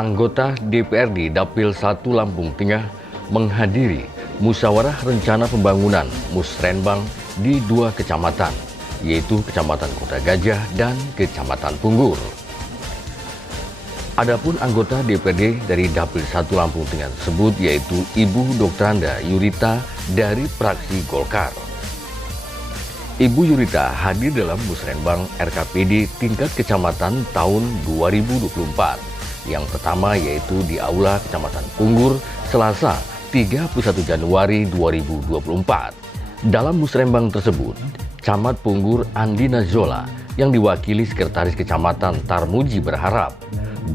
Anggota DPRD Dapil 1 Lampung Tengah menghadiri musyawarah rencana pembangunan Musrenbang di 2 kecamatan, yaitu Kecamatan Kota Gajah dan Kecamatan Punggur. Adapun anggota DPRD dari Dapil 1 Lampung Tengah tersebut yaitu Ibu Dr. Anda Yurita dari fraksi Golkar. Ibu Yurita hadir dalam Musrenbang RKPD tingkat kecamatan tahun 2024. Yang pertama yaitu di Aula Kecamatan Punggur Selasa 31 Januari 2024. Dalam musrenbang tersebut, Camat Punggur Andi Nazola yang diwakili Sekretaris Kecamatan Tarmuji berharap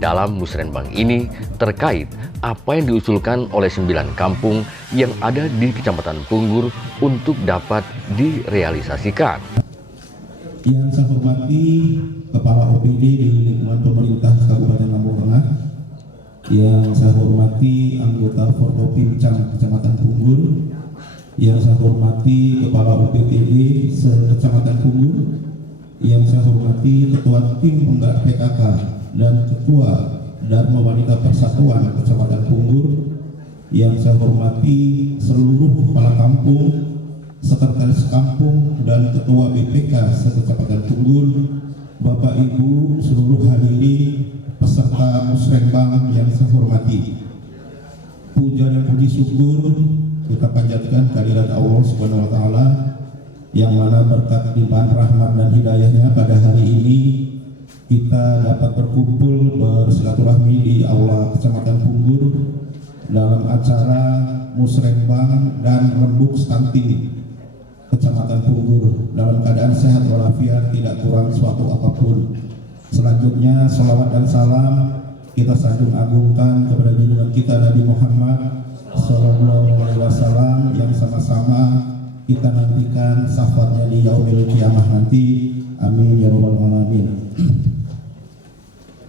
dalam musrenbang ini terkait apa yang diusulkan oleh 9 kampung yang ada di Kecamatan Punggur untuk dapat direalisasikan. Yang saya hormati Kepala OPD di lingkungan pemerintah Kabupaten Lampung Tengah, yang saya hormati anggota Forkopimcam Kecamatan Punggur, yang saya hormati Kepala OPPD Kecamatan Punggur, yang saya hormati Ketua Tim Penggerak PKK dan Ketua Dharma Wanita Persatuan Kecamatan Punggur, yang saya hormati seluruh kepala kampung, sekretaris kampung dan ketua BPK sekecamatan Punggur, Bapak Ibu seluruh hadirin peserta musrenbang yang saya hormati. Puja dan puji syukur kita panjatkan kehadirat Allah Subhanahu wa taala yang mana berkat limpahan rahmat dan hidayahnya pada hari ini kita dapat berkumpul bersilaturahmi di Aula Kecamatan Punggur dalam acara musrenbang dan rembuk stunting Kecamatan Punggur dalam keadaan sehat walafiat, tidak kurang suatu apapun. Selanjutnya salawat dan salam kita sanjung agungkan kepada junjungan kita Nabi Muhammad Sallallahu Alaihi Wasallam yang sama-sama kita nantikan syafaatnya di yaumil kiamah nanti. Amin ya rabbal alamin.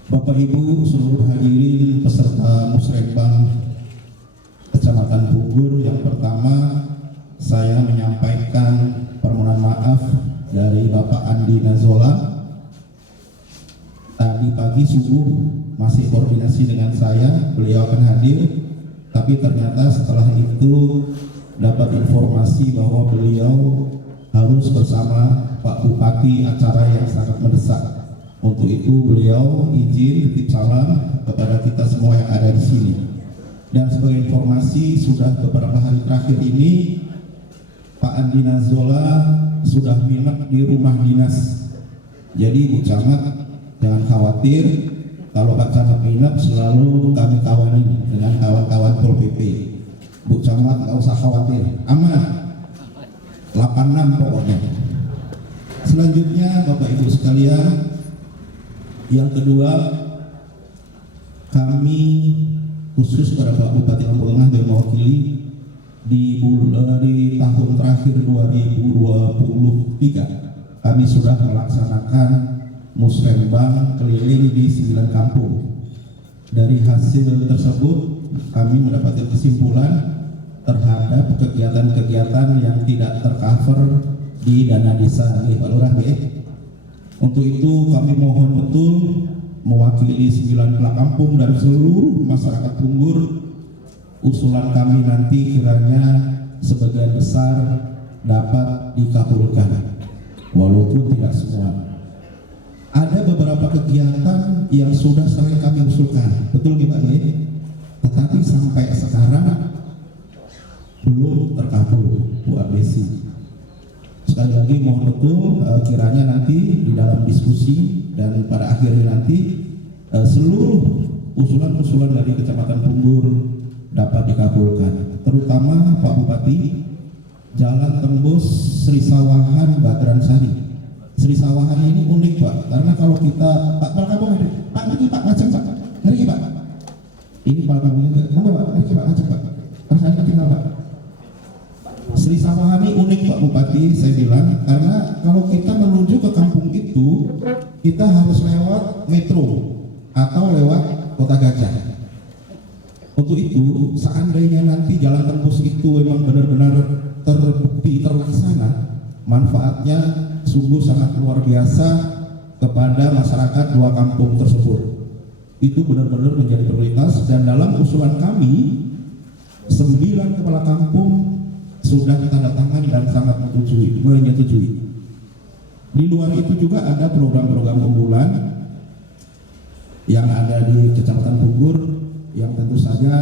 Bapak Ibu seluruh hadirin peserta musrenbang Kecamatan Punggur, yang pertama saya menyampaikan permohonan maaf dari Bapak Andi Nazola. Tadi pagi subuh masih koordinasi dengan saya, beliau akan hadir, tapi ternyata setelah itu dapat informasi bahwa beliau harus bersama Pak Bupati acara yang sangat mendesak. Untuk itu beliau izin titip salam kepada kita semua yang ada di sini. Dan sebagai informasi, sudah beberapa hari terakhir ini Pak Andi Nazola sudah nginep di rumah dinas. Jadi Bu Camat jangan khawatir, kalau Pak Camat nginep selalu kami kawani dengan kawan-kawan Pol PP. Bu Camat nggak usah khawatir, aman. 86 pokoknya. Selanjutnya Bapak Ibu sekalian, yang kedua kami khusus pada Pak Bupati Lampung Tengah dan mewakili di tahun terakhir 2023 kami sudah melaksanakan musrenbang keliling di 9 kampung. Dari hasil tersebut kami mendapatkan kesimpulan terhadap kegiatan-kegiatan yang tidak tercover di dana desa nih Pak Lurah. Untuk itu kami mohon betul mewakili 9 kepala kampung dan seluruh masyarakat Punggur, usulan kami nanti kiranya sebagian besar dapat dikabulkan, walaupun tidak semua. Ada beberapa kegiatan yang sudah sering kami usulkan, betul Pak Dek? Tetapi sampai sekarang belum terkabul, Bu Abdesi. Sekali lagi mohon betul kiranya nanti di dalam diskusi dan pada akhirnya nanti seluruh usulan-usulan dari Kecamatan Punggur dapat dikabulkan, terutama Pak Bupati, Jalan Tembus Sri Sawahan Badran Sari. Sri Sawahan ini unik Pak, karena kalau kita Pak kamu Pak ngeri Pak ngajak Pak, ngeri Pak. Ini Pak kamu ngomong Pak, ngeri Pak ngajak Pak. Rasanya kenal Pak. Sri Sawahan ini unik Pak Bupati, saya bilang, karena kalau kita menuju ke kampung itu kita harus lewat metro atau lewat Kota Gajah. Untuk itu, seandainya nanti jalan tembus itu memang benar-benar terbukti terlaksana, manfaatnya sungguh sangat luar biasa kepada masyarakat 2 kampung tersebut. itu benar-benar menjadi prioritas, dan dalam usulan kami 9 kepala kampung sudah tanda tangan dan sangat menyetujui. Di luar itu juga ada program-program unggulan yang ada di Kecamatan Punggur yang tentu saja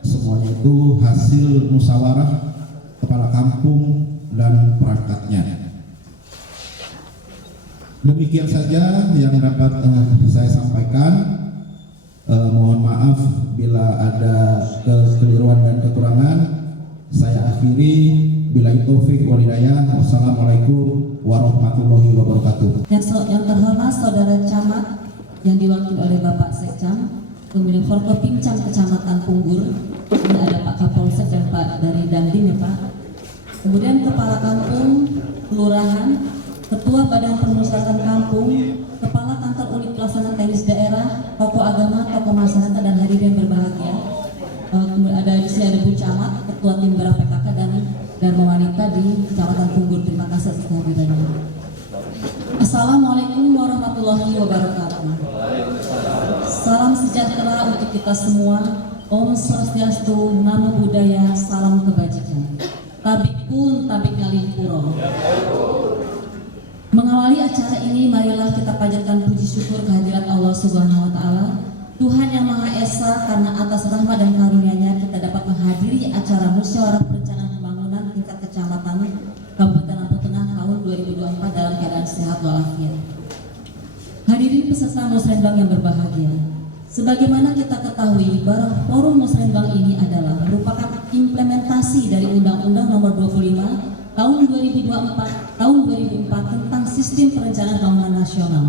semuanya itu hasil musyawarah kepala kampung dan perangkatnya. Demikian saja yang dapat saya sampaikan. Mohon maaf bila ada kekeliruan dan kekurangan. Saya akhiri, billahi taufik wal hidayah. Wassalamualaikum warahmatullahi wabarakatuh. Yang terhormat Saudara Camat yang diwakili oleh Bapak Sekcam, pemilik Forkopimcam Kecamatan Punggur, ini ada Pak Kapolsek dan Pak dari Dandim ya Pak. Kemudian Kepala Kampung, Kelurahan, Ketua Badan Permusyawaratan Kampung, Kepala Kantor Unit Pelaksana Teknis Daerah, tokoh agama, tokoh masyarakat dan hadirin berbahagia. Kemudian ada di sini ada Bu Camat, Ketua Tim Berak PKK dan Dharma Wanita di Kecamatan Punggur. Terima kasih atas kehadirannya. Assalamualaikum warahmatullahi wabarakatuh. Salam sejahtera untuk kita semua. Om Swastiastu, Namo Buddhaya, salam kebajikan. Tabikun, tabik ngalipuro. Mengawali acara ini, marilah kita panjatkan puji syukur kehadirat Allah Subhanahu wa Ta'ala, Tuhan yang Maha Esa, karena atas rahmat dan karunia-Nya kita dapat menghadiri acara musyawarah perencanaan pembangunan tingkat kecamatan Kabupaten Lampung Tengah tahun 2024 dalam keadaan sehat walafiat. Hadirin peserta Musrenbang yang berbahagia, sebagaimana kita ketahui bahwa Forum Musrenbang ini adalah merupakan implementasi dari Undang-Undang Nomor 25 Tahun 2004 tentang Sistem Perencanaan Pembangunan Nasional,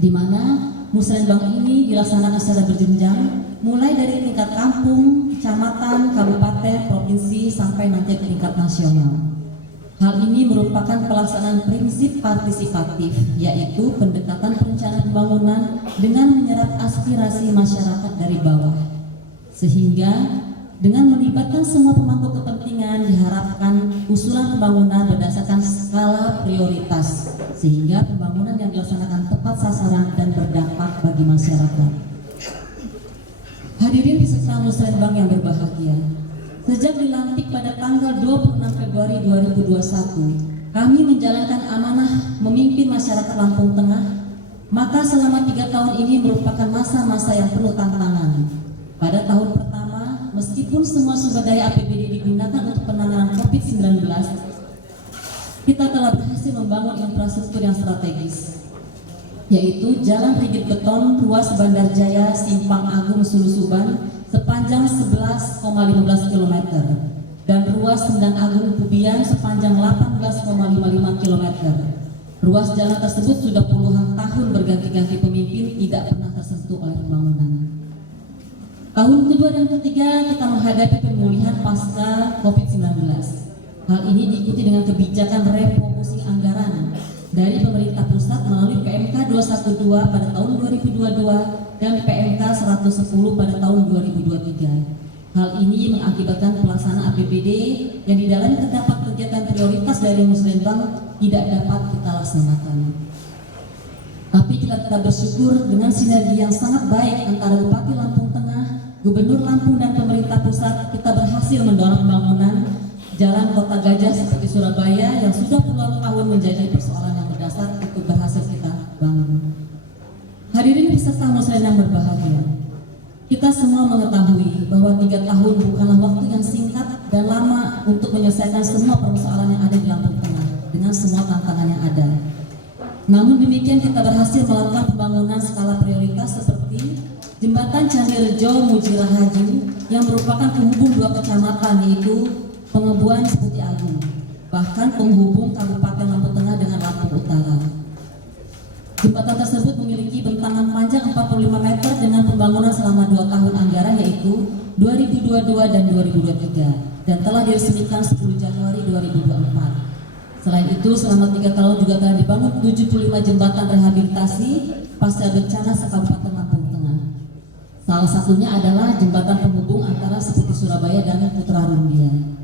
di mana Musrenbang ini dilaksanakan secara berjenjang, mulai dari tingkat kampung, kecamatan, kabupaten, provinsi, sampai nanti ke tingkat nasional. Hal ini merupakan pelaksanaan prinsip partisipatif, yaitu pendekatan perencanaan pembangunan dengan menyerap aspirasi masyarakat dari bawah, sehingga dengan melibatkan semua pemangku kepentingan diharapkan usulan pembangunan berdasarkan skala prioritas, sehingga pembangunan yang dilaksanakan tepat sasaran dan berdampak bagi masyarakat. Hadirin peserta Musrenbang yang berbahagia, sejak dilantik pada tanggal 26 Februari 2021, kami menjalankan amanah memimpin masyarakat Lampung Tengah, maka selama 3 tahun ini merupakan masa-masa yang penuh tantangan. Pada tahun pertama, meskipun semua sumber daya APBD digunakan untuk penanganan COVID-19, kita telah berhasil membangun infrastruktur yang strategis, yaitu Jalan Rigid Beton ruas Bandar Jaya Simpang Agung Sulu Suban sepanjang 11,15 km dan ruas Sendang Agung Pubian sepanjang 18,55 km. Ruas jalan tersebut sudah puluhan tahun berganti-ganti pemimpin tidak pernah tersentuh oleh pembangunan. Tahun kedua dan ketiga kita menghadapi pemulihan pasca COVID-19. Hal ini diikuti dengan kebijakan refocusing anggaran dari pemerintah pusat melalui PMK 212 pada tahun 2022 dan PMK 110 pada tahun 2023. Hal ini mengakibatkan pelaksanaan APBD yang di dalamnya terdapat kegiatan prioritas dari Musrenbang tidak dapat kita laksanakan. Tapi kita tetap bersyukur dengan sinergi yang sangat baik antara Bupati Lampung Tengah, Gubernur Lampung dan pemerintah pusat, kita berhasil mendorong pembangunan jalan Kota Gajah seperti Surabaya yang sudah puluhan tahun menjadi persoalan yang berdasar itu berhasil kita bangun. Hadirin peserta Musrenbang yang berbahagia, kita semua mengetahui bahwa 3 tahun bukanlah waktu yang singkat dan lama untuk menyelesaikan semua persoalan yang ada di Lampung Tengah dengan semua tantangan yang ada. Namun demikian kita berhasil melakukan pembangunan skala prioritas seperti Jembatan Candirejo Mujirahaju yang merupakan penghubung 2 kecamatan yaitu Pengebuan Seputi Agung, bahkan penghubung Kabupaten Lampung Tengah dengan Lampung Utara. Jembatan tersebut memiliki bentangan panjang 45 meter dengan pembangunan selama 2 tahun anggaran yaitu 2022 dan 2023 dan telah diresmikan 10 Januari 2024. Selain itu, selama 3 tahun juga telah dibangun 75 jembatan rehabilitasi pasca bencana se-Kabupaten Lampung Tengah. Salah satunya adalah jembatan penghubung antara Seputi Surabaya dan Putra Rumbia.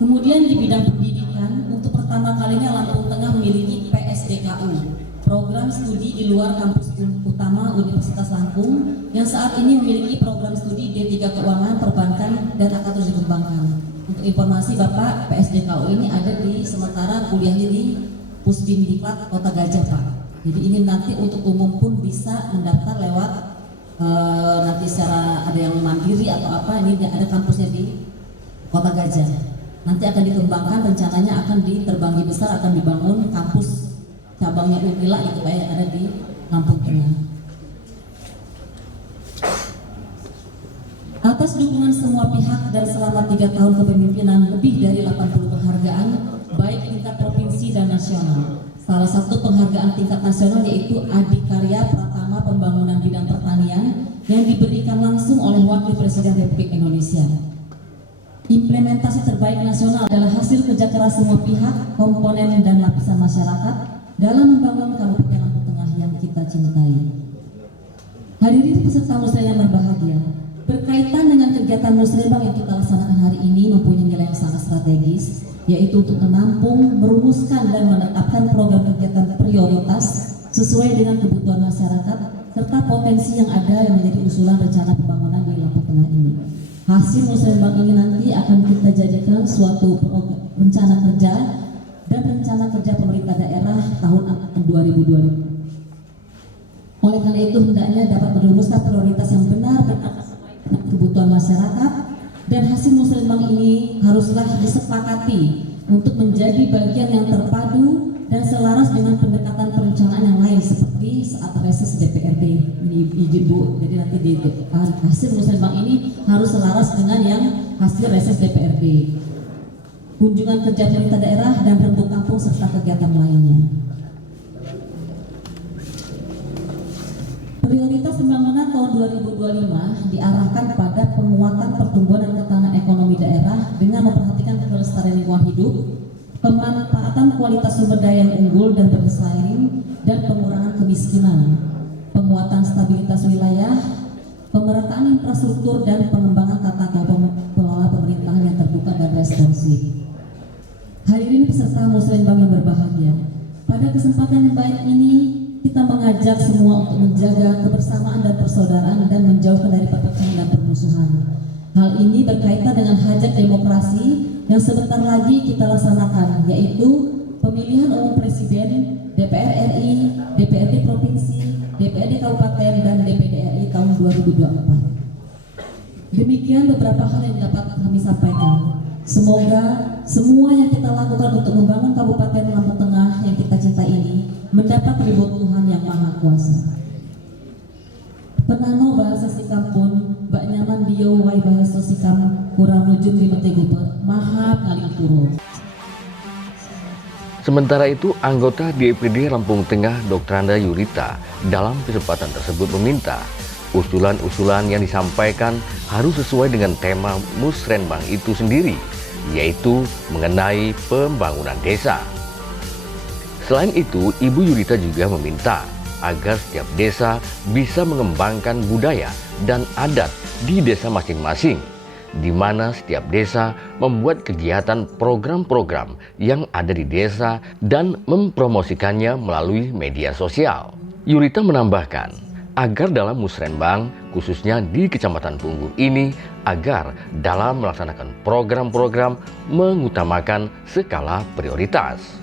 Kemudian di bidang pendidikan, untuk pertama kalinya Lampung Tengah memiliki PSDKU, program studi di luar kampus utama Universitas Lampung yang saat ini memiliki program studi D3 Keuangan, Perbankan, dan akan terus dikembangkan. Untuk informasi Bapak, PSDKU ini ada di sementara kuliahnya di Pusdiklat Kota Gajah, Pak. Jadi ini nanti untuk umum pun bisa mendaftar lewat nanti secara ada yang mandiri atau apa, ini ada kampusnya di Kota Gajah. Nanti akan dikembangkan, rencananya akan diterbanggi besar, akan dibangun kampus cabangnya Unila itu Pak, yang ada di Lampung Tengah. Atas dukungan semua pihak dan selama 3 tahun kepemimpinan, lebih dari 80 penghargaan baik tingkat provinsi dan nasional. Salah satu penghargaan tingkat nasional yaitu Adikarya Pratama Pembangunan Bidang Pertanian yang diberikan langsung oleh Wakil Presiden Republik Indonesia. Implementasi terbaik nasional adalah hasil kerja keras semua pihak, komponen dan lapisan masyarakat dalam membangun Kabupaten Lampung Tengah yang kita cintai. Hadirin peserta musrembang yang berbahagia, berkaitan dengan kegiatan musrembang yang kita laksanakan hari ini mempunyai nilai yang sangat strategis, yaitu untuk menampung, merumuskan dan menetapkan program kegiatan prioritas sesuai dengan kebutuhan masyarakat serta potensi yang ada yang menjadi usulan rencana pembangunan di Lampung Tengah ini. Hasil musrembang ini nanti akan kita jadikan suatu rencana kerja dan rencana kerja pemerintah daerah tahun 2020. Oleh karena itu hendaknya dapat merumuskan prioritas yang benar dengan kebutuhan masyarakat, dan hasil musrembang ini haruslah disepakati untuk menjadi bagian yang terpadu dan selaras dengan pendekatan perencanaan yang lain seperti saat reses DPRD. Ini izin Bu, jadi nanti di hasil musrembang ini harus selaras dengan yang hasil reses DPRD. Kunjungan kerja pemerintah daerah dan rembuk kampung serta kegiatan lainnya. Prioritas pembangunan tahun 2025 diarahkan pada penguatan pertumbuhan dan ketahanan ekonomi daerah dengan memperhatikan kelestarian lingkungan hidup, pemanfaatan kualitas sumber daya yang unggul dan berkelanjutan, dan pengurangan kemiskinan, penguatan stabilitas wilayah, pemerataan infrastruktur, dan pengembangan tata kelola pemerintahan yang terbuka dan responsif. Hadirin peserta musrembang yang berbahagia, pada kesempatan yang baik ini kita mengajak semua untuk menjaga kebersamaan dan persaudaraan dan menjauhkan dari perpecahan dan permusuhan. Hal ini berkaitan dengan hajat demokrasi yang sebentar lagi kita laksanakan, yaitu pemilihan umum presiden, DPR RI, DPRD provinsi, DPRD kabupaten, dan DPD RI tahun 2024. Demikian beberapa hal yang dapat kami sampaikan. Semoga semua yang kita lakukan untuk membangun Kabupaten Lampung Tengah yang kita cintai ini mendapat ridho Tuhan Yang Maha Kuasa. Penano bahasa Sikampun, bak nyaman dia wai bahasa Sikam kurang nujum di Metegupe, maha ngaling turu. Sementara itu, anggota DPD Lampung Tengah Dr. Anda Yurita dalam kesempatan tersebut meminta usulan-usulan yang disampaikan harus sesuai dengan tema musrembang itu sendiri, yaitu mengenai pembangunan desa. Selain itu, Ibu Yurita juga meminta agar setiap desa bisa mengembangkan budaya dan adat di desa masing-masing, di mana setiap desa membuat kegiatan program-program yang ada di desa dan mempromosikannya melalui media sosial. Yurita menambahkan, agar dalam musrembang, khususnya di Kecamatan Punggur ini, agar dalam melaksanakan program-program mengutamakan skala prioritas.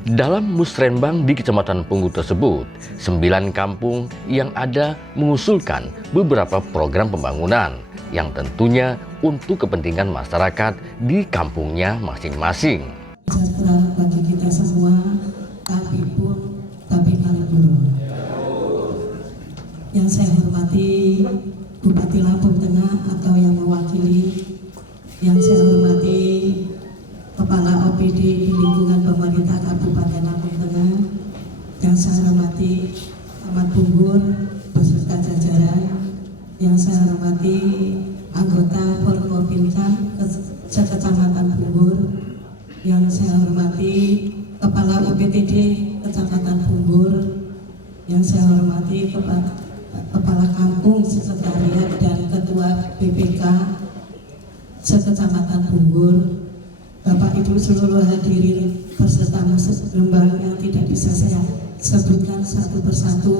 Dalam musrembang di Kecamatan Punggur tersebut, 9 kampung yang ada mengusulkan beberapa program pembangunan yang tentunya untuk kepentingan masyarakat di kampungnya masing-masing. Sejahtera bagi kita semua, tapi kali dulu. Yang saya hormati Bupati Lampung Tengah atau yang mewakili, yang saya hormati Kepala OPD di lingkungan pemerintah Kabupaten Lampung Tengah, yang saya hormati Camat Punggur beserta jajaran, yang saya hormati anggota Forkopimda Sekecamatan Punggur, yang saya hormati Kepala UPTD Kecamatan Punggur, yang saya hormati Kepala Kampung Sekretariat dan Ketua BPK Sekecamatan Punggur, Bapak Ibu seluruh hadirin peserta musrembang yang tidak bisa saya sebutkan satu persatu.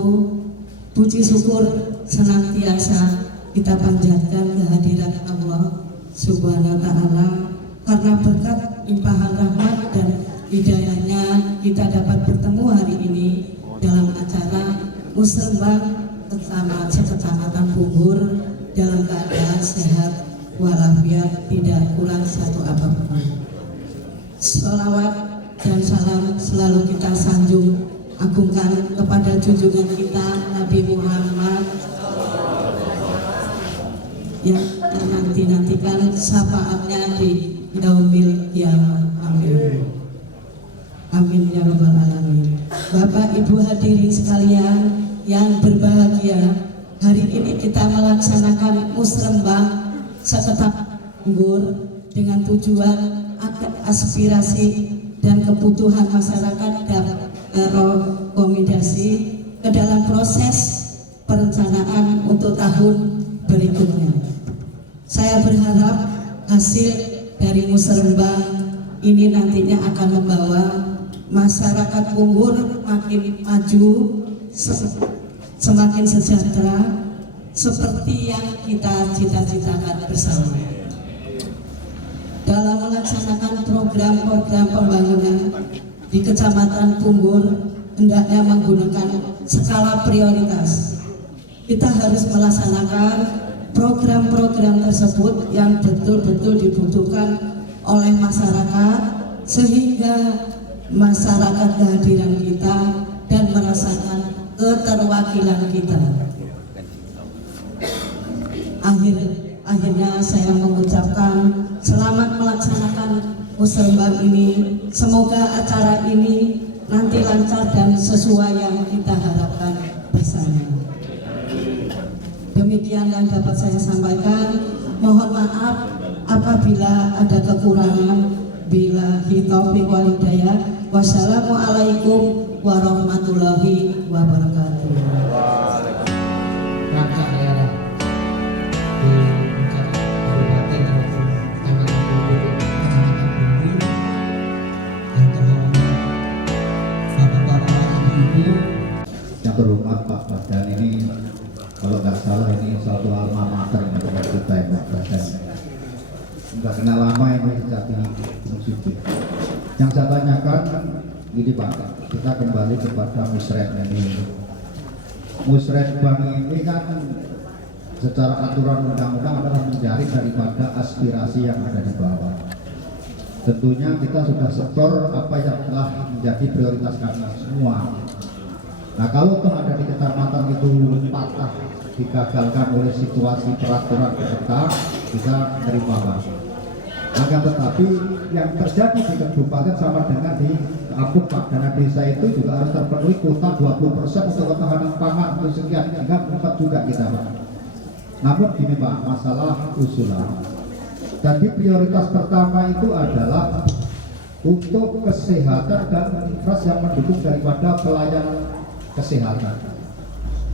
Puji syukur senantiasa kita panjatkan kehadiran Allah Subhanahu wa Ta'ala, karena berkat limpahan rahmat dan hidayahnya kita dapat bertemu hari ini dalam acara musrembang bersama Kecamatan Bungur dalam keadaan sehat walafiat, tidak kurang satu apapun. Sholawat dan salam selalu kita sanjung agungkan kepada junjungan kita Nabi Muhammad yang nanti-nantikan syafaatnya di yaumil kiamat. Amin. Amin ya rabbal alamin. Bapak Ibu hadirin sekalian yang berbahagia, hari ini kita melaksanakan musrembang Seketap Bungur dengan tujuan agar aspirasi dan kebutuhan masyarakat dapat rekomendasi ke dalam proses perencanaan untuk tahun berikutnya. Saya berharap hasil dari musrembang ini nantinya akan membawa masyarakat Bungur makin maju, semakin sejahtera seperti yang kita cita-citakan bersama. Dalam melaksanakan program-program pembangunan di Kecamatan Bungur hendaknya menggunakan skala prioritas. Kita harus melaksanakan program-program tersebut yang betul-betul dibutuhkan oleh masyarakat, sehingga masyarakat kehadiran kita dan merasakan keterwakilan kita. Akhirnya saya mengucapkan selamat melaksanakan musrembang ini. Semoga acara ini nanti lancar dan sesuai yang kita harapkan bersama. Demikian yang dapat saya sampaikan. Mohon maaf apabila ada kekurangan. Billahi taufiq wal hidayah. Wassalamualaikum warahmatullahi wabarakatuh. Yang terhormat Pak Badan, ini kalau nggak salah ini satu alma mater yang kita ya Pak Badan. Nggak kenal lama ini Jati Musibah. Yang saya tanyakan gini Pak, kita kembali kepada musrembang ini. Musrembang ini kan secara aturan undang-undang adalah mencari daripada aspirasi yang ada di bawah. Tentunya kita sudah setor apa yang telah menjadi prioritas kami semua. Nah, kalau toh ada di kecamatan itu patah digagalkan oleh situasi peraturan peserta, bisa menerima Pak. Akan tetapi yang terjadi di kabupaten sama dengan di kampung Pak, dana desa itu juga harus terpenuhi kuota 20% untuk ketahanan pangan untuk sekian, hingga mendapat juga kita Pak. Namun gini Pak, masalah usulan. Jadi prioritas pertama itu adalah untuk kesehatan dan infrastruktur yang mendukung daripada pelayanan kesehatan.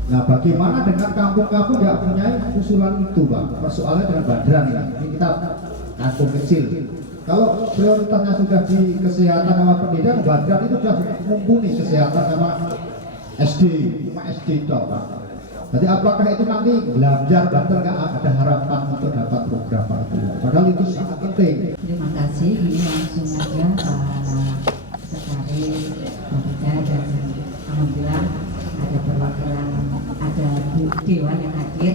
Nah, bagaimana dengan kampung-kampung yang punya usulan itu Pak? Persoalannya dengan Badran ya, ini kita kampung kecil. Kalau prioritasnya sudah di kesehatan sama pendidikan, Badran itu sudah mumpuni kesehatan sama SD, cuma SD toh Pak. Jadi apakah itu nanti belajar Badran nggak ada harapan untuk dapat program Pak? Padahal itu sangat penting. Terima kasih, ini langsung aja Pak Sekretaris Bapak dan alhamdulillah ada perwakilan, ada Dewan yang hadir.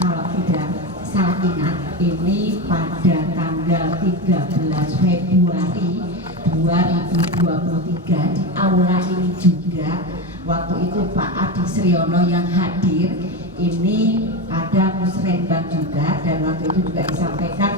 Kalau tidak salah ingat, ini pada tanggal 13 Februari 2023 di aula ini juga, waktu itu Pak Adi Sriono yang hadir. Ini ada musrembang juga, dan waktu itu juga disampaikan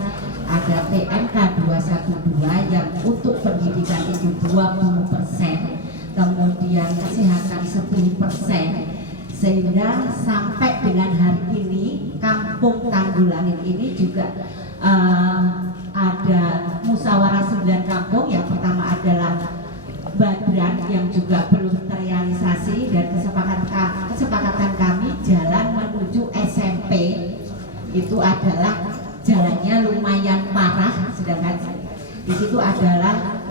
ada PMK 212 yang untuk pendidikan itu 20%, kemudian kesehatan 10%, sehingga sampai dengan hari ini Kampung Tanggulangin ini juga ada musyawarah 9 kampung. Yang pertama adalah Badran yang juga belum terrealisasi, dan kesepakatan kami jalan menuju SMP itu adalah jalannya lumayan parah, sedangkan di situ adalah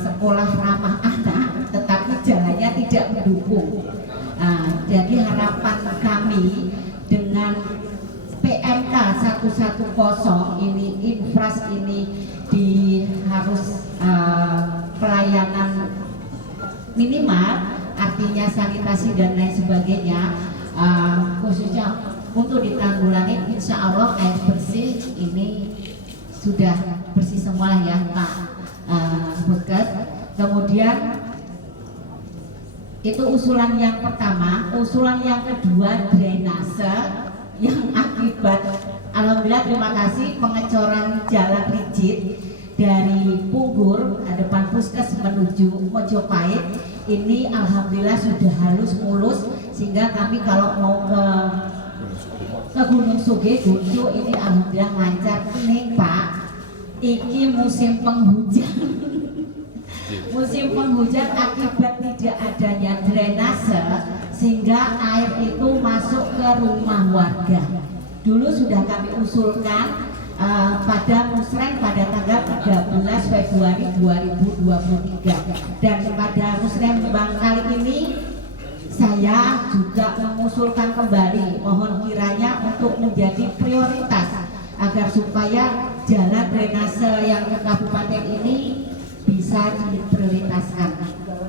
sekolah ramah anak, tetapi jalannya Jadi harapan kami dengan PMK 110 ini infras ini harus pelayanan minimal, artinya sanitasi dan lain sebagainya, khususnya untuk ditanggulangi, insya Allah air bersih ini sudah bersih semua ya Pak Buket. Kemudian itu usulan yang pertama. Usulan yang kedua, drainase yang akibat, alhamdulillah terima kasih, pengecoran jalan rigid dari Punggur depan Puskes menuju Mojopahit ini alhamdulillah sudah halus mulus, sehingga kami kalau mau ke Gunung Suge Guncu ini alhamdulillah lancar nih Pak. Iki musim penghujan. Musim penghujan akibat tidak adanya drainase sehingga air itu masuk ke rumah warga. Dulu sudah kami usulkan pada musreng pada tanggal 13 Februari 2023, dan pada musrenbang kali ini saya juga mengusulkan kembali, mohon kiranya untuk menjadi prioritas agar supaya jalan drainase yang ke kabupaten ini bisa diprioritaskan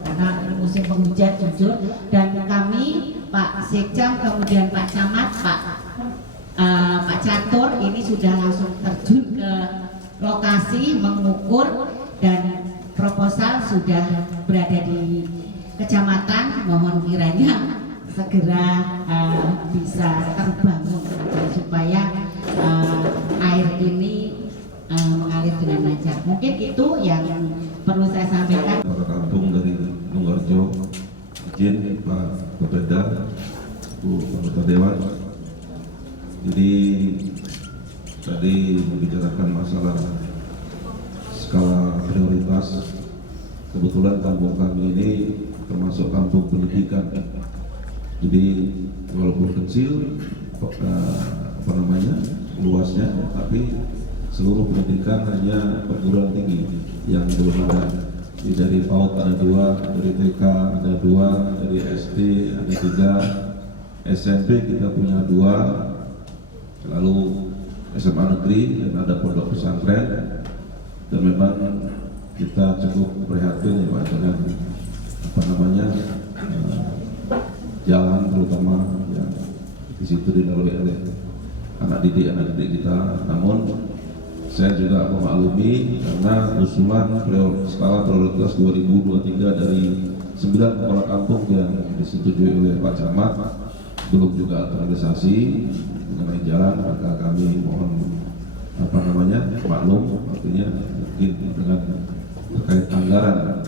karena ini musim penghujan jujur. Dan kami Pak Sekcam, kemudian Pak Camat, Pak Catur ini sudah langsung terjun ke lokasi mengukur, dan proposal sudah berada di kecamatan. Mohon kiranya segera bisa terbangun supaya air ini mengalir dengan lancar. Mungkin itu yang perlu saya sampaikan. Para kampung dari Nunggarjo, izin Pak Kepeda, Bu Anggota Dewan. Jadi tadi membicarakan masalah skala prioritas. Kebetulan kampung kami ini termasuk kampung pendidikan. Jadi walaupun kecil, luasnya, tapi seluruh pendidikan hanya perguruan tinggi yang belum ada. Jadi dari PAUD ada 2, dari TK ada 2, dari SD ada 3, SMP kita punya 2. Lalu SMA negeri dan ada pondok pesantren, dan memang kita cukup prihatin ya Pak dengan jalan terutama yang di situ dilalui oleh anak didik kita. Namun saya juga memaklumi karena usulan skala prioritas 2023 dari 9 kepala kampung yang disetujui oleh Pak Camat belum juga terrealisasi mengenai jalan, maka kami mohon maklum, artinya mungkin dengan terkait anggaran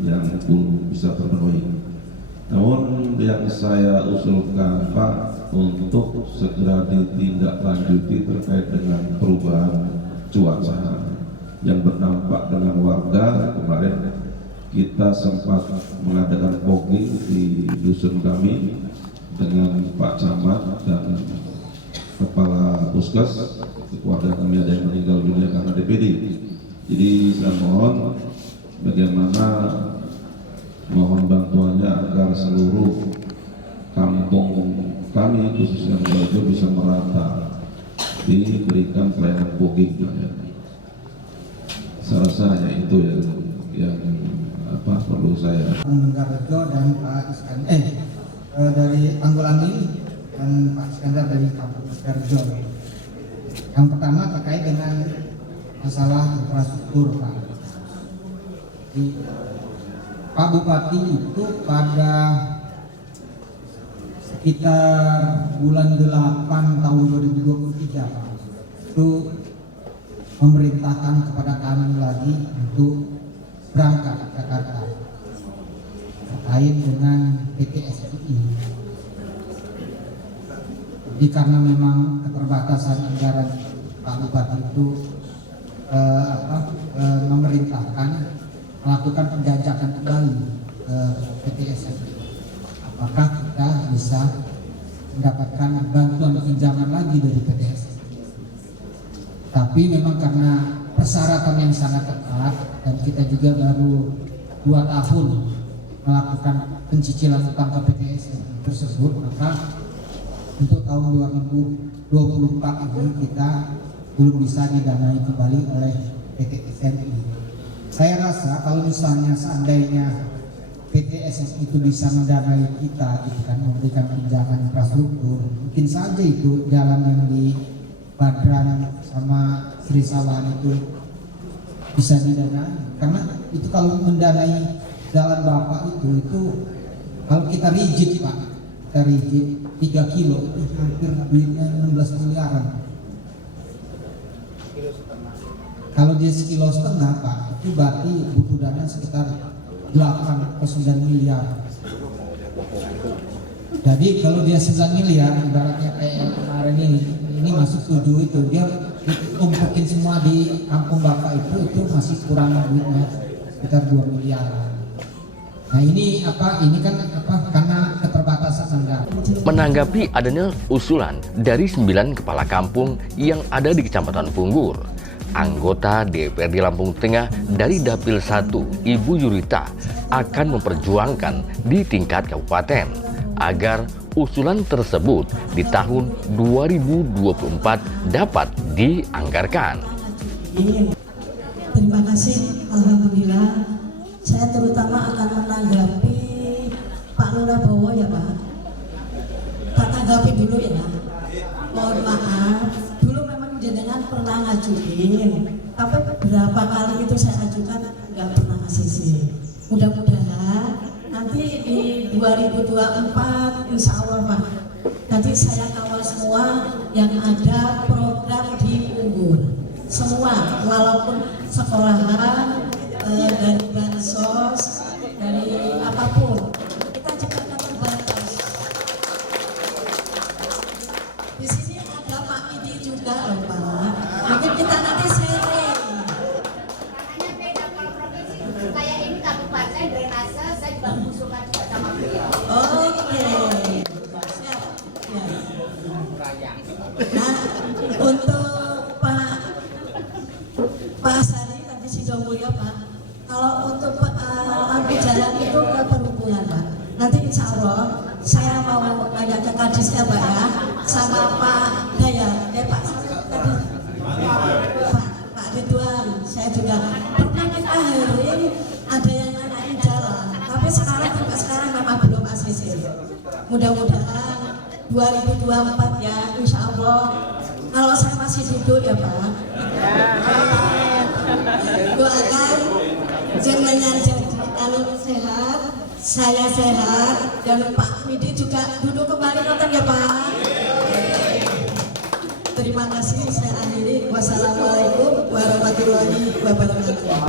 yang belum bisa terpenuhi. Namun yang saya usulkan Pak, untuk segera ditindaklanjuti terkait dengan perubahan cuaca yang berdampak dengan warga. Kemarin kita sempat mengadakan fogging di dusun kami dengan Pak Camat dan Kepala Puskes. Keluarga kami ada yang meninggal dunia karena DPD. Jadi saya mohon bagaimana mohon bantuannya agar seluruh kampung kami khususnya Nunggarjo bisa merata diberikan pelayanan fogging. Saya rasa hanya itu yang perlu saya. Nunggarjo dan Pak Iskandar dari Tanggulangin dan Pak Iskandar dari Kampung Nunggarjo. Yang pertama terkait dengan masalah infrastruktur Pak. Pak Bupati itu pada sekitar bulan 8 tahun 2023 Pak, itu memerintahkan kepada kami lagi untuk berangkat ke Jakarta terkait dengan PT SPI. Jadi karena memang keterbatasan anggaran, Pak Bupati itu memerintahkan melakukan penjajakan kembali ke PT SPI. Apakah kita bisa mendapatkan bantuan pinjaman lagi dari PT SPI? Tapi memang karena persyaratan yang sangat ketat dan kita juga baru 2 tahun melakukan pencicilan utang ke PTS tersebut, maka untuk tahun 2024 ini kita belum bisa didanai kembali oleh PT SMI. Saya rasa kalau misalnya seandainya PT SMI itu bisa mendanai kita, gitu kan, memberikan pinjaman infrastruktur, mungkin saja itu jalan yang di Badran sama Sri Sawan itu bisa didanai. Karena itu kalau mendanai jalan Bapak itu kalau kita rigid Pak, kita rigid 3 kilo itu hampir duitnya 16 miliaran. Kalau dia 1,5 kilo Pak, itu berarti butuh dana sekitar 8 atau 9 miliar. Jadi kalau dia 9 miliar, ibaratnya kayak kemarin ini masuk 7 itu, dia umpetin semua di kampung Bapak itu masih kurang duitnya sekitar 2 miliar. Nah ini kan karena keterbatasan anggaran. Menanggapi adanya usulan dari 9 kepala kampung yang ada di Kecamatan Punggur, anggota DPRD Lampung Tengah dari Dapil 1, Ibu Yurita, akan memperjuangkan di tingkat kabupaten agar usulan tersebut di tahun 2024 dapat dianggarkan. Terima kasih, alhamdulillah. Saya terutama akan menanggapi Pak Lurah Bowo ya Pak. Tak tanggapi dulu ya. Mohon maaf, dulu memang jenengan pernah ngajuin, tapi berapa kali itu saya ajukan nggak pernah ACC. Mudah-mudahan nanti di 2024 insya Allah Pak, nanti saya kawal semua yang ada program di Punggur. Semua, walaupun sekolahan, dari bansos, dari apapun, kita juga akan terbatas. Di sini ada Pak Idi juga loh Pak. Mungkin kita nanti sharing. Makanya beda kalau provinsi. Kayak ini kabupaten drainase, saya juga mengusulkan juga sama beliau. Oke. Siap. Ya. Nah, untuk Pak Sari tadi sudah mulia Pak. Kalau untuk lampu jalan itu ke perhubungan Pak. Nanti insya Allah saya mau ngajak ke Kadisnya Pak ya, sama Pak Daya, Pak Ridwan. Saya juga pernah kita hearing ada yang nanyain jalan, tapi sekarang memang belum ACC. Mudah-mudahan 2024 ya, insya Allah. Kalau saya masih hidup ya Pak. Doakan jenengan jadi kalau sehat, saya sehat, dan Pak Midi juga duduk kembali nonton ya Pak. Terima kasih, saya akhiri. Wassalamualaikum warahmatullahi wabarakatuh.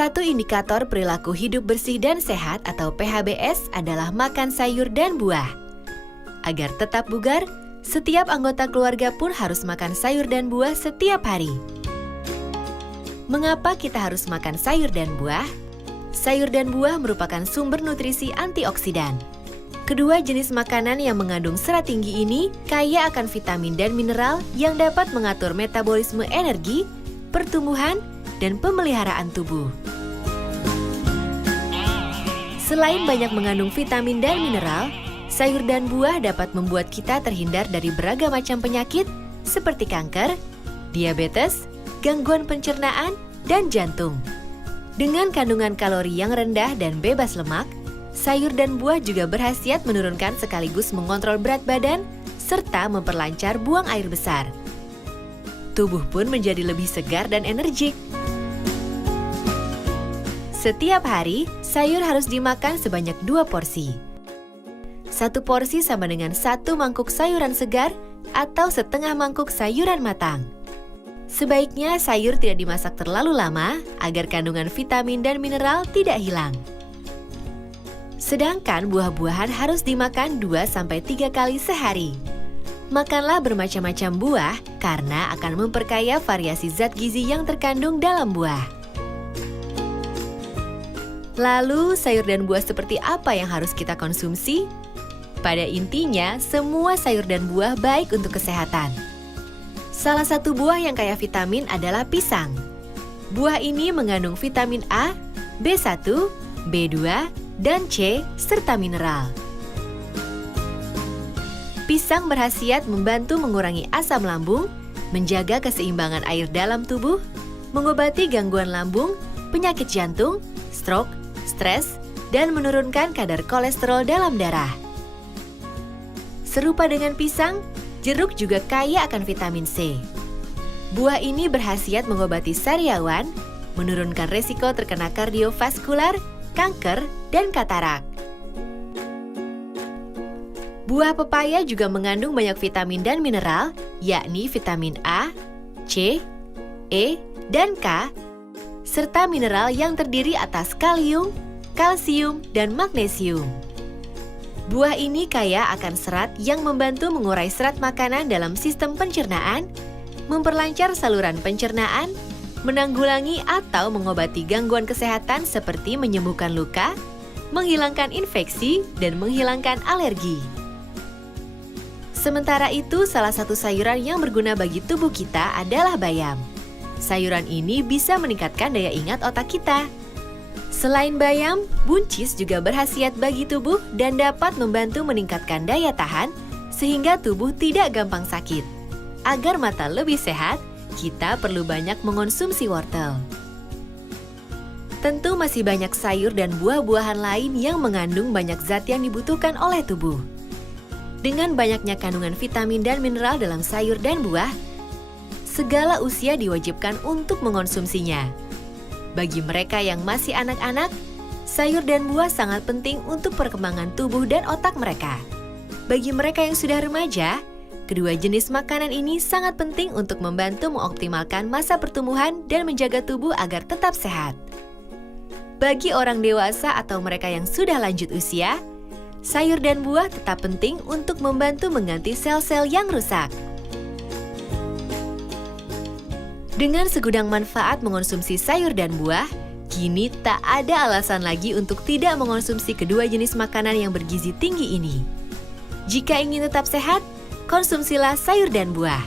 satu indikator perilaku hidup bersih dan sehat atau PHBS adalah makan sayur dan buah. Agar tetap bugar, setiap anggota keluarga pun harus makan sayur dan buah setiap hari. Mengapa kita harus makan sayur dan buah? Sayur dan buah merupakan sumber nutrisi antioksidan. Kedua jenis makanan yang mengandung serat tinggi ini kaya akan vitamin dan mineral yang dapat mengatur metabolisme energi, pertumbuhan, dan pemeliharaan tubuh. Selain banyak mengandung vitamin dan mineral, sayur dan buah dapat membuat kita terhindar dari beragam macam penyakit seperti kanker, diabetes, gangguan pencernaan, dan jantung. Dengan kandungan kalori yang rendah dan bebas lemak, sayur dan buah juga berkhasiat menurunkan sekaligus mengontrol berat badan serta memperlancar buang air besar. Tubuh pun menjadi lebih segar dan energik. Setiap hari, sayur harus dimakan sebanyak 2 porsi. 1 porsi sama dengan 1 mangkuk sayuran segar atau setengah mangkuk sayuran matang. Sebaiknya sayur tidak dimasak terlalu lama agar kandungan vitamin dan mineral tidak hilang. Sedangkan buah-buahan harus dimakan 2-3 kali sehari. Makanlah bermacam-macam buah karena akan memperkaya variasi zat gizi yang terkandung dalam buah. Lalu, sayur dan buah seperti apa yang harus kita konsumsi? Pada intinya, semua sayur dan buah baik untuk kesehatan. Salah satu buah yang kaya vitamin adalah pisang. Buah ini mengandung vitamin A, B1, B2, dan C, serta mineral. Pisang berkhasiat membantu mengurangi asam lambung, menjaga keseimbangan air dalam tubuh, mengobati gangguan lambung, penyakit jantung, stroke, stres, dan menurunkan kadar kolesterol dalam darah. Serupa dengan pisang, jeruk juga kaya akan vitamin C. Buah ini berkhasiat mengobati sariawan, menurunkan resiko terkena kardiovaskular, kanker, dan katarak. Buah pepaya juga mengandung banyak vitamin dan mineral, yakni vitamin A, C, E, dan K, serta mineral yang terdiri atas kalium, kalsium, dan magnesium. Buah ini kaya akan serat yang membantu mengurai serat makanan dalam sistem pencernaan, memperlancar saluran pencernaan, menanggulangi atau mengobati gangguan kesehatan seperti menyembuhkan luka, menghilangkan infeksi, dan menghilangkan alergi. Sementara itu, salah satu sayuran yang berguna bagi tubuh kita adalah bayam. Sayuran ini bisa meningkatkan daya ingat otak kita. Selain bayam, buncis juga berkhasiat bagi tubuh dan dapat membantu meningkatkan daya tahan sehingga tubuh tidak gampang sakit. Agar mata lebih sehat, kita perlu banyak mengonsumsi wortel. Tentu masih banyak sayur dan buah-buahan lain yang mengandung banyak zat yang dibutuhkan oleh tubuh. Dengan banyaknya kandungan vitamin dan mineral dalam sayur dan buah, segala usia diwajibkan untuk mengonsumsinya. Bagi mereka yang masih anak-anak, sayur dan buah sangat penting untuk perkembangan tubuh dan otak mereka. Bagi mereka yang sudah remaja, kedua jenis makanan ini sangat penting untuk membantu mengoptimalkan masa pertumbuhan dan menjaga tubuh agar tetap sehat. Bagi orang dewasa atau mereka yang sudah lanjut usia, sayur dan buah tetap penting untuk membantu mengganti sel-sel yang rusak. Dengan segudang manfaat mengonsumsi sayur dan buah, kini tak ada alasan lagi untuk tidak mengonsumsi kedua jenis makanan yang bergizi tinggi ini. Jika ingin tetap sehat, konsumsilah sayur dan buah.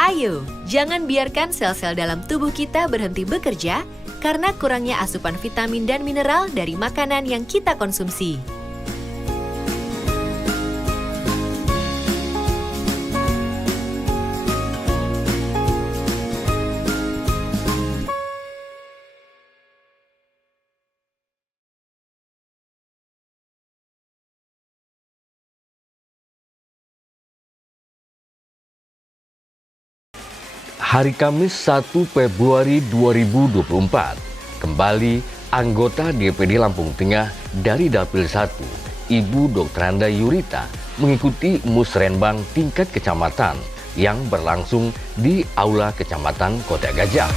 Ayo, jangan biarkan sel-sel dalam tubuh kita berhenti bekerja karena kurangnya asupan vitamin dan mineral dari makanan yang kita konsumsi. Hari Kamis 1 Februari 2024, kembali anggota DPD Lampung Tengah dari Dapil 1, Ibu Dr. Anda Yurita, mengikuti musrenbang tingkat kecamatan yang berlangsung di Aula Kecamatan Kota Gajah.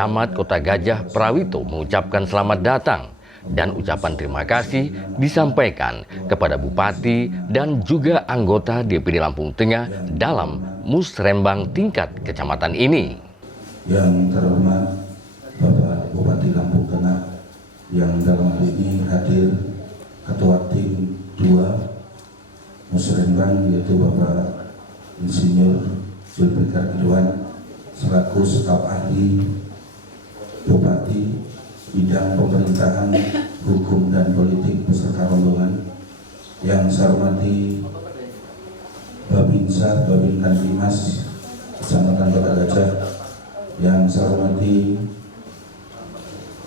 Camat Kota Gajah Prawito mengucapkan selamat datang dan ucapan terima kasih disampaikan kepada Bupati dan juga anggota DPD Lampung Tengah dalam musrenbang tingkat kecamatan ini. Yang terhormat Bapak Bupati Lampung Tengah yang dalam hal ini hadir Ketua Tim 2 musrenbang yaitu Bapak Insinyur Zulfikar Ridwan selaku staf ahli Bupati bidang pemerintahan, hukum dan politik beserta rombongan. Yang saya hormati Babinsa, Babinkan Dimas, Kecamatan Kota Gajah. Yang saya hormati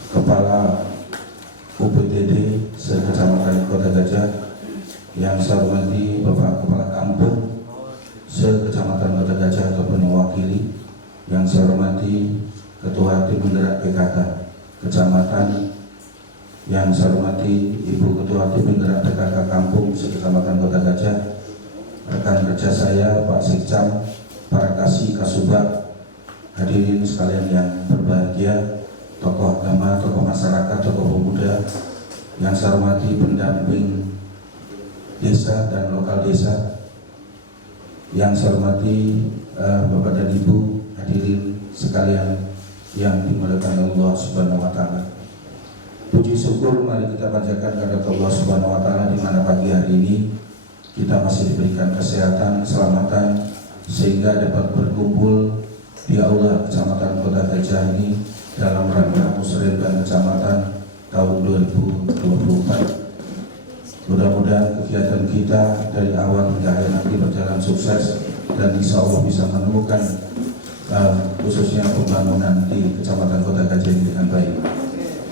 Kepala UPTD se-Kecamatan Kota Gajah. Yang saya hormati Bapak Kepala Kampung se-Kecamatan Kota Gajah ataupun mewakili. Yang saya hormati Ketua Tim Penggerak PKK Kecamatan. Yang saya hormati Ibu Ketua Tim Penggerak PKK Kampung se-Kecamatan Kota Gajah, rekan kerja saya Pak Sekcam, para kasih Kasubag, hadirin sekalian yang berbahagia, tokoh agama, tokoh masyarakat, tokoh pemuda. Yang saya hormati pendamping desa dan lokal desa. Yang saya hormati Bapak dan Ibu hadirin sekalian yang dimuliakan Allah Subhanahu wa Ta'ala. Puji syukur mari kita panjatkan kepada Allah Subhanahu wa Ta'ala di mana pagi hari ini kita masih diberikan kesehatan, keselamatan sehingga dapat berkumpul di aula Kecamatan Kota Gajah ini dalam rangka musrenbang Kecamatan tahun 2024. Mudah-mudahan kegiatan kita dari awal hingga akhir nanti berjalan sukses dan insya Allah bisa menemukan khususnya pembangunan di Kecamatan Kota Gajah ini dengan baik.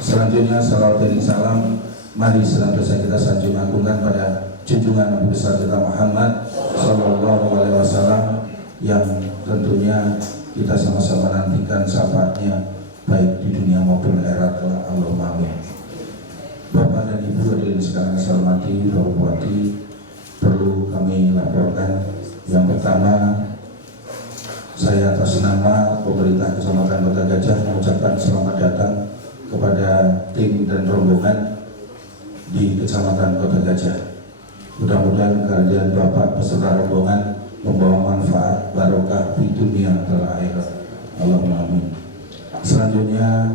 Selanjutnya salawat dan salam mari senantiasa kita sanjung agungkan pada junjungan Nabi besar kita Muhammad Sallallahu Alaihi Wasallam yang tentunya kita sama-sama nantikan syafaatnya baik di dunia maupun akhirat. Allahumma amin. Bapak dan Ibu hadirin sekalian saya hormati, Bapak Bupati, perlu kami laporkan yang pertama, saya atas nama pemerintah Kecamatan Kota Gajah mengucapkan selamat datang kepada tim dan rombongan di Kecamatan Kota Gajah. Mudah-mudahan kehadiran Bapak beserta rombongan membawa manfaat barokah di dunia dan akhirat. Allahumma amin. Selanjutnya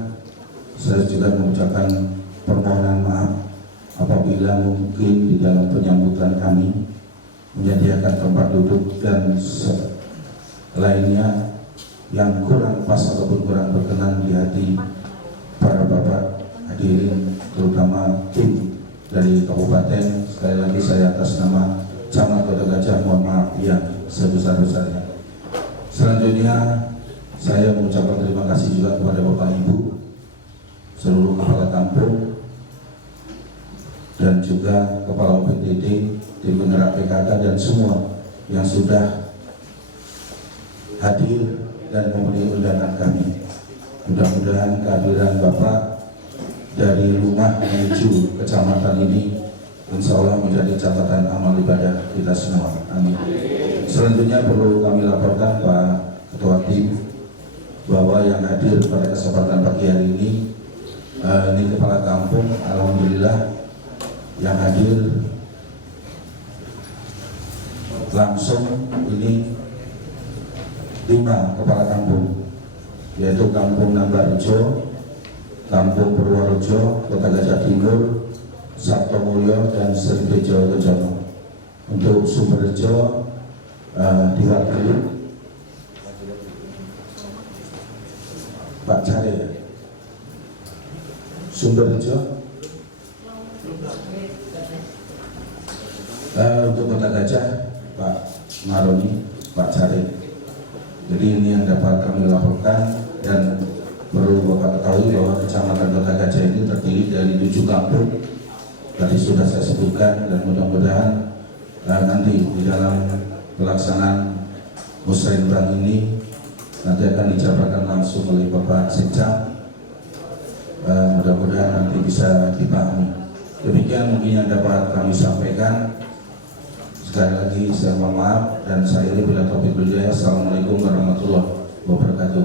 saya juga mengucapkan permohonan maaf apabila mungkin di dalam penyambutan kami menyediakan tempat duduk dan lainnya yang kurang pas ataupun kurang berkenan di hati para bapak hadirin, terutama tim dari kabupaten. Sekali lagi saya atas nama Camat Kota Gajah mohon maaf yang sebesar-besarnya. Selanjutnya saya mengucapkan terima kasih juga kepada Bapak Ibu, seluruh kepala kampung dan juga kepala UPTD, tim penggerak PKK dan semua yang sudah hadir dan memenuhi undangan kami. Mudah-mudahan kehadiran Bapak dari rumah menuju kecamatan ini insya Allah menjadi catatan amal ibadah kita semua. Amin. Selanjutnya perlu kami laporkan Pak Ketua Tim bahwa yang hadir pada kesempatan pagi hari ini kepala kampung, alhamdulillah yang hadir langsung ini 5 kepala kampung, yaitu Kampung Nambarjo, Kampung Purworejo, Kota Gajah Timur, Sabtomulyo dan Seribejo Kejono. Untuk Sumberjo diwakili Pak Care ya. Sumberjo untuk Kota Gajah Pak Maroni, Pak Care. Jadi ini yang dapat kami laporkan dan perlu Bapak ketahui bahwa Kecamatan Kota Gajah ini terdiri dari 7 kampung. Tadi sudah saya sebutkan dan mudah-mudahan nanti di dalam pelaksanaan musrenbang ini nanti akan dijabarkan langsung oleh Bapak Sekcam. Mudah-mudahan nanti bisa dipahami. Demikian mungkin yang dapat kami sampaikan. Sekali lagi saya mohon maaf dan saya ini bila topik berjaya. Assalamualaikum warahmatullahi wabarakatuh.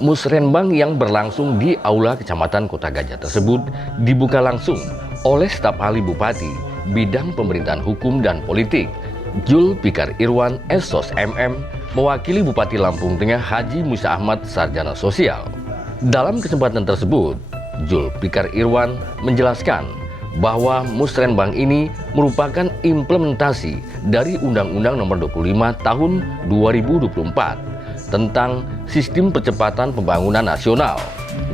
Musrenbang yang berlangsung di Aula Kecamatan Kota Gajah tersebut dibuka langsung oleh staf ahli Bupati bidang pemerintahan hukum dan politik Jul Pikar Irwan SOS MM mewakili Bupati Lampung Tengah Haji Musa Ahmad Sarjana Sosial. Dalam kesempatan tersebut, Jul Pikar Irwan menjelaskan bahwa Musrenbang ini merupakan implementasi dari Undang-Undang Nomor 25 Tahun 2024 tentang Sistem Percepatan Pembangunan Nasional,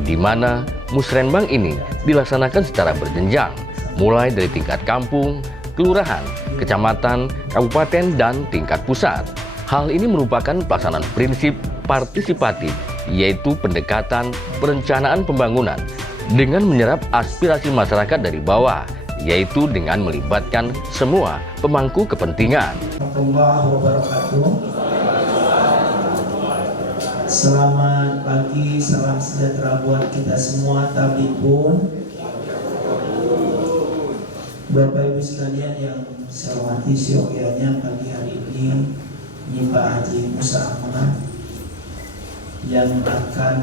di mana Musrenbang ini dilaksanakan secara berjenjang, mulai dari tingkat kampung, kelurahan, kecamatan, kabupaten, dan tingkat pusat. Hal ini merupakan pelaksanaan prinsip partisipatif, yaitu pendekatan perencanaan pembangunan dengan menyerap aspirasi masyarakat dari bawah, yaitu dengan melibatkan semua pemangku kepentingan. Warahmatullahi wabarakatuh. Selamat pagi, salam sejahtera buat kita semua, tabibun. Bapak Ibu sekalian yang saya hormati, siokianya pagi hari ini Pak Haji Musa Ahmad yang akan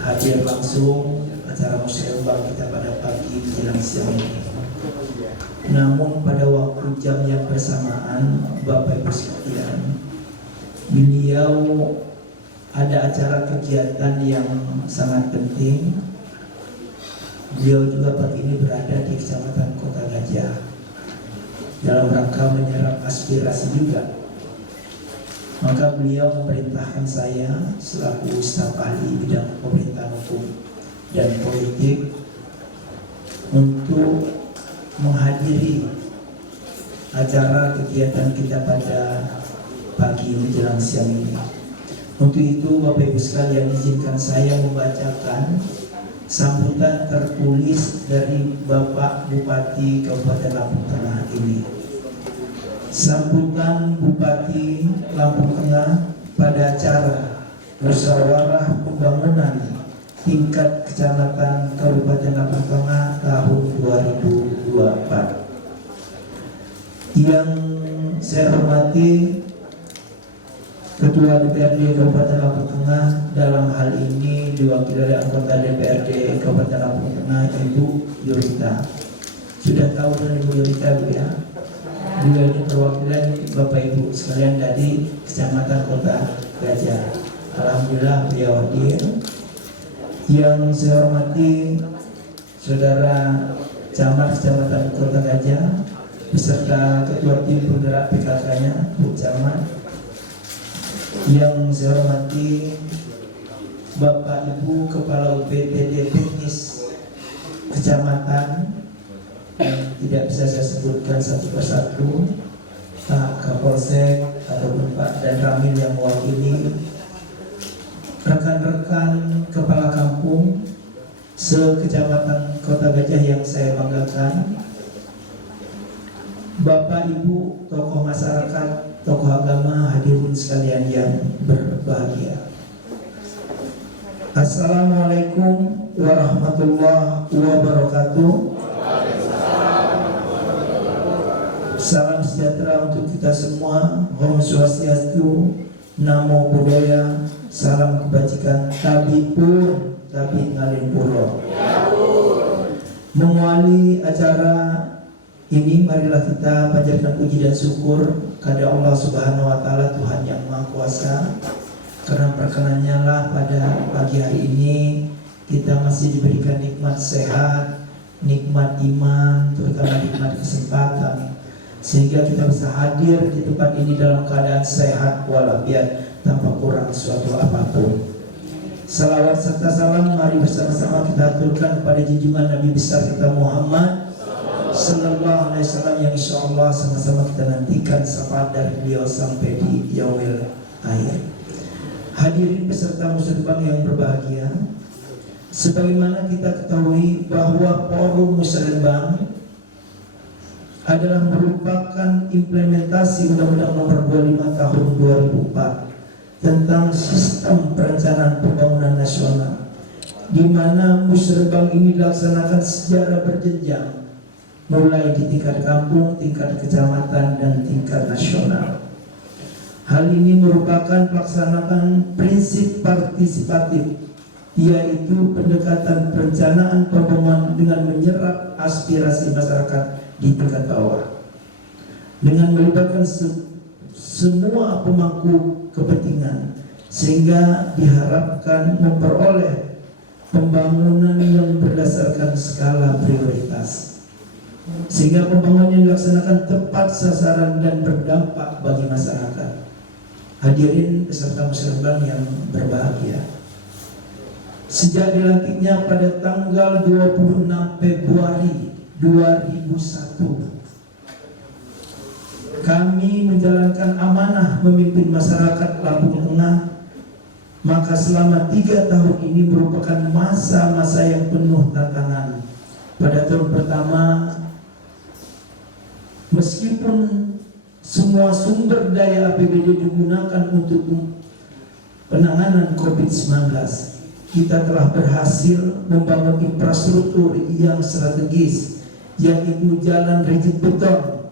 hadir langsung acara Musrenbang kita pada pagi menjelang siang ini. Namun pada waktu jam yang bersamaan, Bapak Ibu sekalian, beliau ada acara kegiatan yang sangat penting. Beliau juga pagi ini berada di Kecamatan Kota Gajah dalam rangka menyerap aspirasi juga. Maka beliau memerintahkan saya selaku staf ahli bidang pemerintahan hukum dan politik untuk menghadiri acara kegiatan kita pada pagi menjelang siang ini. Untuk itu Bapak Ibu sekalian, izinkan saya membacakan sambutan tertulis dari Bapak Bupati Kabupaten Lampung Tengah ini. Sambutan Bupati Lampung Tengah pada acara Musyawarah Pembangunan tingkat Kecamatan Kabupaten Lampung Tengah tahun 2024. Yang saya hormati Ketua DPRD Kabupaten Lampung Tengah, dalam hal ini diwakili oleh anggota DPRD Kabupaten Lampung Tengah Ibu Yurita. Sudah tahu dengan Ibu Yurita, Bu ya? Beliau ini perwakilan Bapak Ibu sekalian dari Kecamatan Kota Gajah. Alhamdulillah beliau hadir. Yang saya hormati Saudara Camat Kecamatan Kota Gajah beserta Ketua Tim Penggerak PKK-nya Bu Camat. Yang saya hormati Bapak Ibu Kepala UPTD Teknis Kecamatan yang tidak bisa saya sebutkan satu persatu, Pak Kapolsek ataupun Pak dan Ramil yang mewakili, rekan-rekan kepala kampung se-Kecamatan Kota Gajah yang saya banggakan, Bapak Ibu tokoh masyarakat, tokoh agama, hadirin sekalian yang berbahagia. Assalamualaikum warahmatullahi wabarakatuh. Salam sejahtera untuk kita semua. Om Swastiastu, Namo Buddhaya, salam kebajikan, Tabipur, Tabi Ngalimpuro. Mengawali acara ini, marilah kita panjatkan puji dan syukur kepada Allah Subhanahu wa Ta'ala, Tuhan yang Maha Kuasa, karena perkenannya lah pada pagi hari ini kita masih diberikan nikmat sehat, nikmat iman, terutama nikmat kesempatan, sehingga kita bisa hadir di tempat ini dalam keadaan sehat walafiat tanpa kurang suatu apapun. Salawat serta salam mari bersama-sama kita aturkan kepada junjungan Nabi besar kita Muhammad Sallallahu Alaihi Wasallam, yang insya Allah sama-sama kita nantikan syafaat dari beliau sampai di yaumil akhir. Hadirin peserta Musrenbang yang berbahagia, sebagaimana kita ketahui bahwa Forum Musrenbang adalah merupakan implementasi Undang-Undang Nomor 25 Tahun 2004 tentang Sistem Perencanaan Pembangunan Nasional, di mana Musrenbang ini dilaksanakan secara berjenjang, mulai di tingkat kampung, tingkat kecamatan, dan tingkat nasional. Hal ini merupakan pelaksanaan prinsip partisipatif, yaitu pendekatan perencanaan pembangunan dengan menyerap aspirasi masyarakat di tingkat bawah dengan melibatkan semua pemangku kepentingan, sehingga diharapkan memperoleh pembangunan yang berdasarkan skala prioritas, sehingga pembangunan yang dilaksanakan tepat sasaran dan berdampak bagi masyarakat. Hadirin peserta musyawarah yang berbahagia, sejak dilantiknya pada tanggal 26 Februari 2001, kami menjalankan amanah memimpin masyarakat Lampung Tengah. Maka selama 3 tahun ini merupakan masa-masa yang penuh tantangan. Pada tahun pertama, meskipun semua sumber daya APBD digunakan untuk penanganan COVID-19, kita telah berhasil membangun infrastruktur yang strategis, yaitu Jalan Rigid Beton,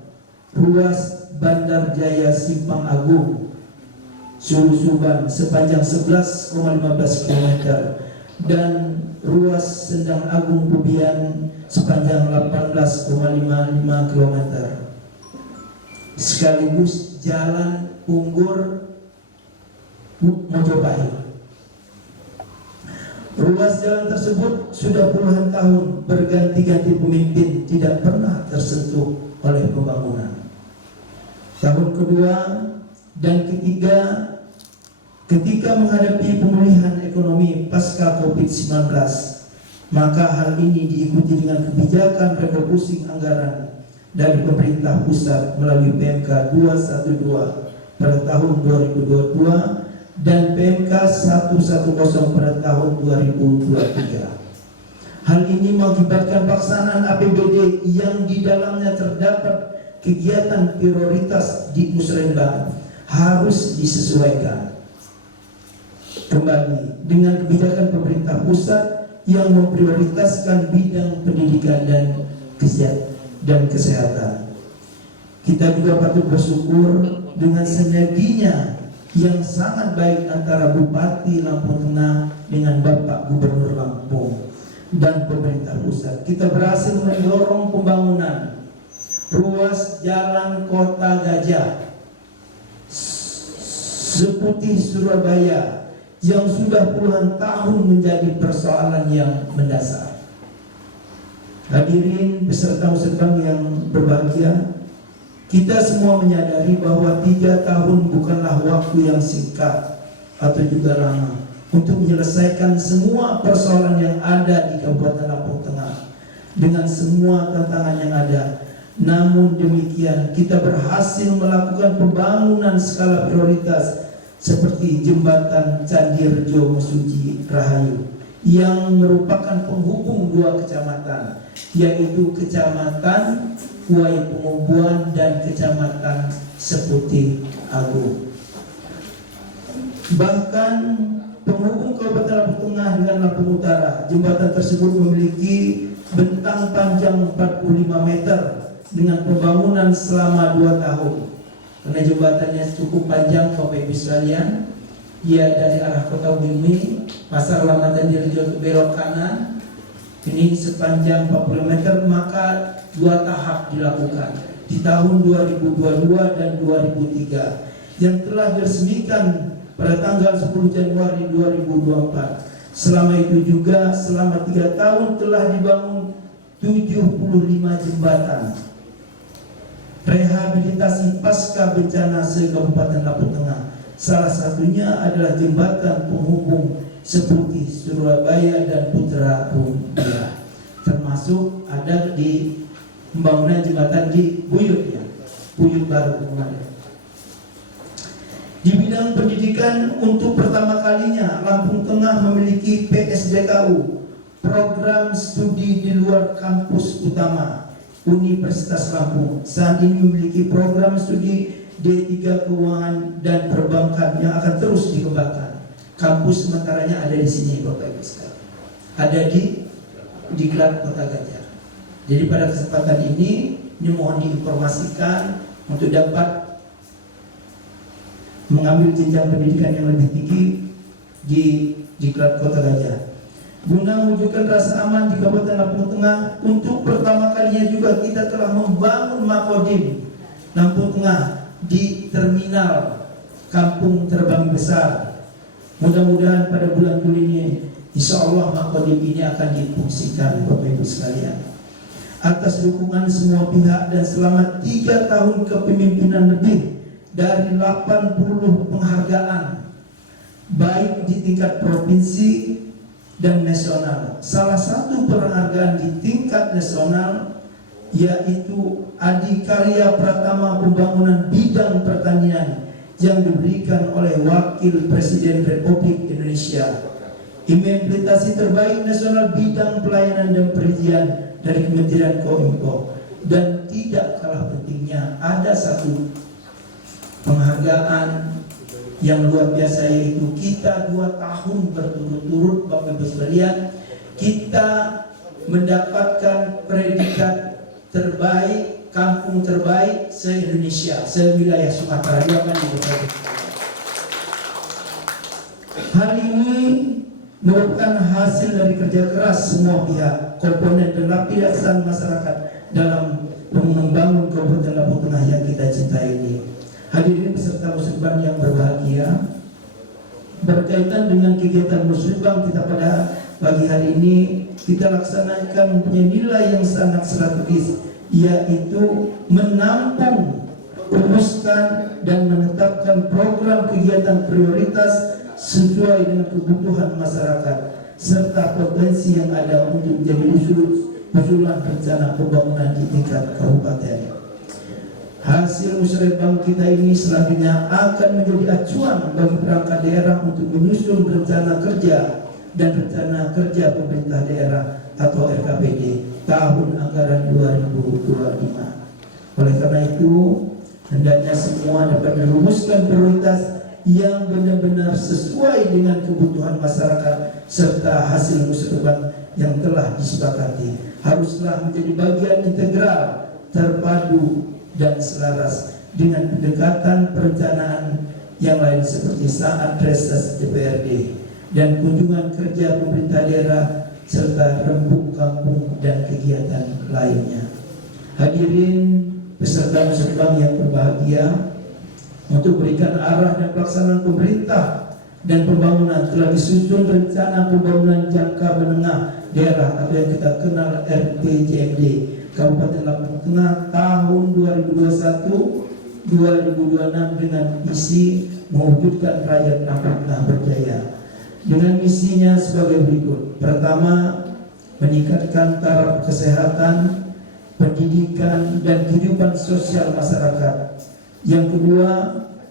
ruas Bandar Jaya Simpang Agung, Sulu Suban sepanjang 11,15 km dan ruas Sendang Agung Bubian sepanjang 18,55 km, sekaligus Jalan Unggur Mojopahit. Ruas jalan tersebut sudah puluhan tahun berganti-ganti pemimpin, tidak pernah tersentuh oleh pembangunan. Tahun kedua dan ketiga, ketika menghadapi pemulihan ekonomi pasca COVID-19, maka hal ini diikuti dengan kebijakan refocusing anggaran dari pemerintah pusat melalui PMK 212 pada tahun 2022 dan PMK 110 pada tahun 2023. Hal ini mengakibatkan pelaksanaan APBD yang di dalamnya terdapat kegiatan prioritas di Musrembang harus disesuaikan kembali dengan kebijakan pemerintah pusat yang memprioritaskan bidang pendidikan dan kesehatan. Kita juga patut bersyukur dengan sinerginya yang sangat baik antara Bupati Lampung Tengah dengan Bapak Gubernur Lampung dan pemerintah pusat. Kita berhasil mendorong pembangunan ruas jalan Kota Gajah Seputih Surabaya yang sudah puluhan tahun menjadi persoalan yang mendasar. Hadirin peserta musyawarah yang berbahagia, kita semua menyadari bahwa 3 tahun bukanlah waktu yang singkat atau juga lama untuk menyelesaikan semua persoalan yang ada di Kabupaten Lampung Tengah dengan semua tantangan yang ada. Namun demikian, kita berhasil melakukan pembangunan skala prioritas seperti jembatan Candi Rejo Mesuji Rahayu yang merupakan penghubung 2 kecamatan, yaitu Kecamatan Kuai Pengumbuan dan Kecamatan Seputih Agung. Bahkan penghubung Kabupaten Lampung Tengah dengan Lampung Utara, jembatan tersebut memiliki bentang panjang 45 meter dengan pembangunan selama 2 tahun. Karena jembatannya cukup panjang, Bapak Ibu sekalian, ia dari arah Kota Bumi, Pasar Lama dan Dirjo belok kanan, ini sepanjang 40 meter, maka 2 tahap dilakukan di tahun 2022 dan 2003 yang telah diresmikan pada tanggal 10 Januari 2024. Selama itu juga selama 3 tahun telah dibangun 75 jembatan rehabilitasi pasca bencana se-Kabupaten Lampung Tengah. Salah satunya adalah jembatan penghubung Seputih Surabaya dan Putra Rumbia, termasuk ada di pembangunan jembatan di Buyut, ya, Buyut baru kemarin. Di bidang pendidikan, untuk pertama kalinya Lampung Tengah memiliki PSDKU, program studi di luar kampus utama Universitas Lampung. Saat ini memiliki program studi D3 Keuangan dan Perbankan yang akan terus dikembangkan. Kampus sementaranya ada di sini, Bapak Ibu sekalian. Ada di Diklat Kota Gajah. Jadi pada kesempatan ini mohon diinformasikan untuk dapat mengambil jenjang pendidikan yang lebih tinggi di Diklat Kota Gajah. Guna mewujudkan rasa aman di Kabupaten Lampung Tengah, untuk pertama kalinya juga kita telah membangun Makodim Lampung Tengah di terminal Kampung Terbang Besar. Mudah-mudahan pada bulan Juli ini, insya Allah Makodim ini akan difungsikan, Bapak Ibu sekalian. Atas dukungan semua pihak dan selama 3 tahun kepemimpinan lebih dari 80 penghargaan, baik di tingkat provinsi dan nasional. Salah satu penghargaan di tingkat nasional yaitu Adikarya Pratama Pembangunan Bidang Pertanian yang diberikan oleh Wakil Presiden Republik Indonesia. Implementasi terbaik nasional bidang pelayanan dan perizinan dari Kementerian Kominfo. Dan tidak kalah pentingnya, ada satu penghargaan yang luar biasa, yaitu kita 2 tahun berturut-turut, Bapak Ibu sekalian, kita mendapatkan predikat terbaik, kampung terbaik se-Indonesia, se-wilayah Sumatera. Hal ini merupakan hasil dari kerja keras semua pihak, komponen dan lapisan masyarakat dalam membangun Kabupaten Lampung Tengah yang kita cintai ini. Hadirin peserta musibah yang berbahagia, berkaitan dengan kegiatan musibah kita pada pagi hari ini, kita laksanakan mempunyai nilai yang sangat strategis, yaitu menampung, rumuskan dan menetapkan program kegiatan prioritas sesuai dengan kebutuhan masyarakat serta potensi yang ada untuk menjadi usulan rencana pembangunan di tingkat kabupaten. Hasil musyawarah kita ini selanjutnya akan menjadi acuan bagi perangkat daerah untuk menyusun rencana kerja dan rencana kerja pemerintah daerah atau RKPD tahun anggaran 2025. Oleh karena itu, hendaknya semua dapat merumuskan prioritas yang benar-benar sesuai dengan kebutuhan masyarakat serta hasil musyawarah yang telah disepakati haruslah menjadi bagian integral, terpadu dan selaras dengan pendekatan perencanaan yang lain seperti saat reses DPRD dan kunjungan kerja pemerintah daerah serta rembuk kampung dan kegiatan lainnya. Hadirin peserta musibah yang berbahagia, untuk berikan arah dan pelaksanaan pemerintah dan pembangunan telah disusun rencana pembangunan jangka menengah daerah atau yang kita kenal RPJMD Kabupaten Lampung Tengah tahun 2021-2026 dengan misi mewujudkan rakyat Lampung Tengah berjaya. Dengan misinya sebagai berikut. Pertama, meningkatkan taraf kesehatan, pendidikan dan kehidupan sosial masyarakat. Yang kedua,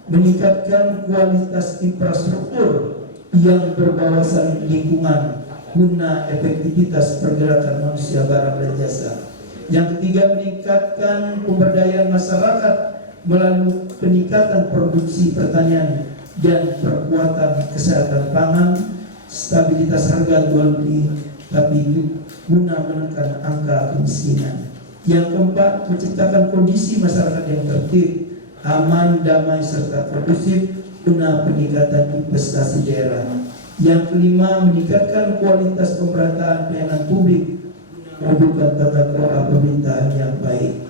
meningkatkan kualitas infrastruktur yang berwawasan lingkungan guna efektivitas pergerakan manusia, barang dan jasa. Yang ketiga, meningkatkan pemberdayaan masyarakat melalui peningkatan produksi pertanian dan perkuatan kesehatan pangan, stabilitas harga jual beli, tapi guna menekan angka kemiskinan. Yang keempat, menciptakan kondisi masyarakat yang tertib, aman, damai serta kondusif guna peningkatan investasi daerah. Yang kelima, meningkatkan kualitas pemerataan pelayanan publik mewujudkan tata kelola pemerintahan yang baik.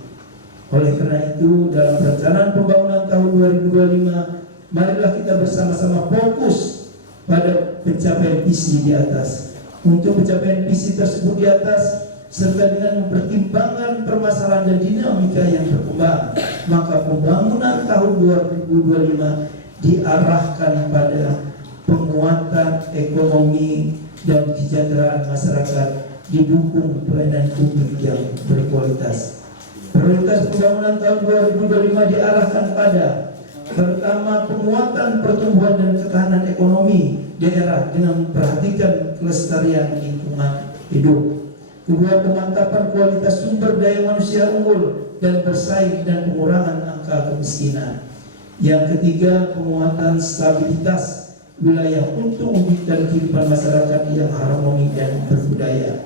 Oleh karena itu, dalam perencanaan pembangunan tahun 2025, marilah kita bersama-sama fokus pada pencapaian visi di atas. Untuk pencapaian visi tersebut di atas, serta dengan mempertimbangkan permasalahan dan dinamika yang berkembang, maka pembangunan tahun 2025 diarahkan pada penguatan ekonomi dan kesejahteraan masyarakat, didukung pelayanan publik yang berkualitas. Prioritas pembangunan tahun 2025 diarahkan pada pertama, penguatan pertumbuhan dan ketahanan ekonomi daerah dengan memperhatikan kelestarian lingkungan hidup. Kedua, pemantapan kualitas sumber daya manusia unggul dan bersaing dan pengurangan angka kemiskinan. Yang ketiga, penguatan stabilitas wilayah untuk mewujudkan kehidupan masyarakat yang harmoni dan berbudaya.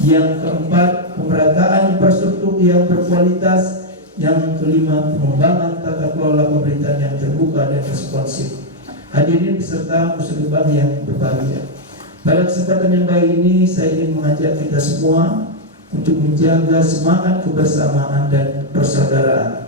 Yang keempat, pemerataan infrastruktur yang berkualitas Yang kelima, pengembangan tata kelola pemerintahan yang terbuka dan responsif. Hadirin beserta muslim bank yang berbahagia. Pada kesempatan yang baik ini, saya ingin mengajak kita semua untuk menjaga semangat kebersamaan dan persaudaraan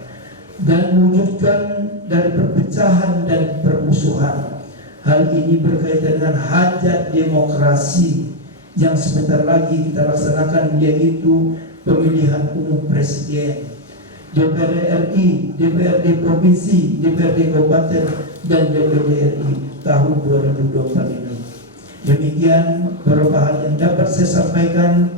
dan mewujudkan dari perpecahan dan permusuhan. Hal ini berkaitan dengan hajat demokrasi yang sebentar lagi kita laksanakan, yaitu pemilihan umum presiden, DPR RI, DPRD provinsi, DPRD kabupaten, dan DPRD RI tahun 2024 ini. Demikian beberapa hal yang dapat saya sampaikan.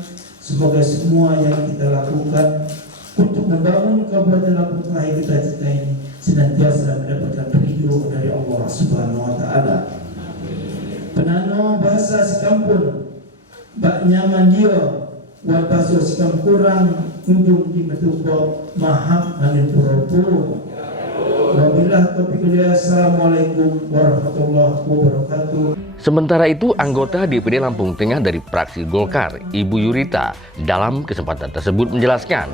Semoga semua yang kita lakukan untuk membangun Kabupaten Lampung Tengah yang kita cintai ini senantiasa mendapatkan ridho dari Allah Subhanahu wa Ta'ala. Penano bahasa sekampun, baknya mandio, wal baso sekamkurang, kunjung di metupo, maham anin puro-puro. Wabillahi taufiq wal hidayah. Assalamualaikum warahmatullahi wabarakatuh. Sementara itu, anggota DPD Lampung Tengah dari fraksi Golkar, Ibu Yurita, dalam kesempatan tersebut menjelaskan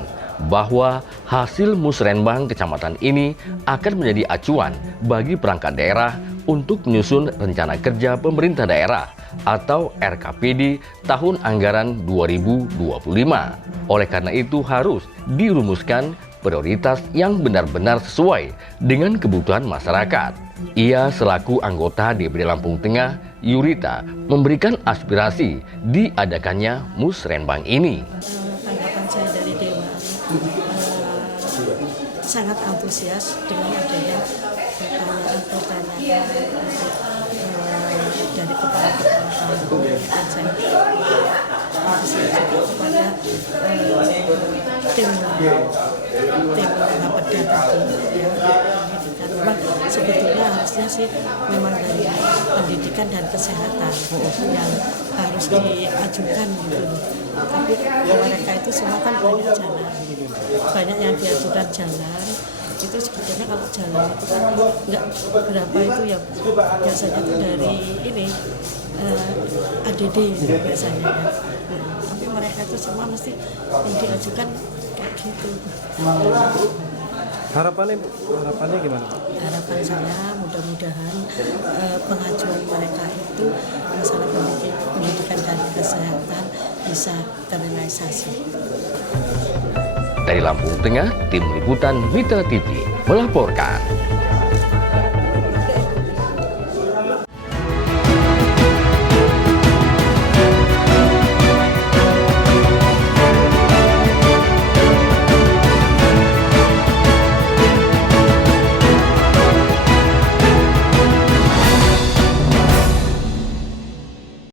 bahwa hasil musrenbang kecamatan ini akan menjadi acuan bagi perangkat daerah untuk menyusun rencana kerja pemerintah daerah atau RKPD tahun anggaran 2025. Oleh karena itu harus dirumuskan prioritas yang benar-benar sesuai dengan kebutuhan masyarakat. Ia selaku anggota DPD Lampung Tengah, Yurita, memberikan aspirasi diadakannya musrenbang ini. Tanggapan saya dari Dewan sangat antusias dengan adanya pertanyaan dari kepala-kepala kampung, dan saya juga kepada tim Bapeda tadi ya, memang sebetulnya harusnya sih memang dari pendidikan dan kesehatan yang harus diajukan gitu, tapi mereka itu semua kan banyak yang diajukan jalan. Itu sebetulnya kalau jalan itu kan nggak berapa itu ya, biasanya itu dari ini ADD biasanya ya. Tapi mereka itu semua mesti yang diajukan kayak gitu. Harapannya gimana? Harapan saya mudah-mudahan pengajuan mereka itu masalah pendidikan dan kesehatan bisa terrealisasi. Dari Lampung Tengah, tim liputan Mitra TV melaporkan.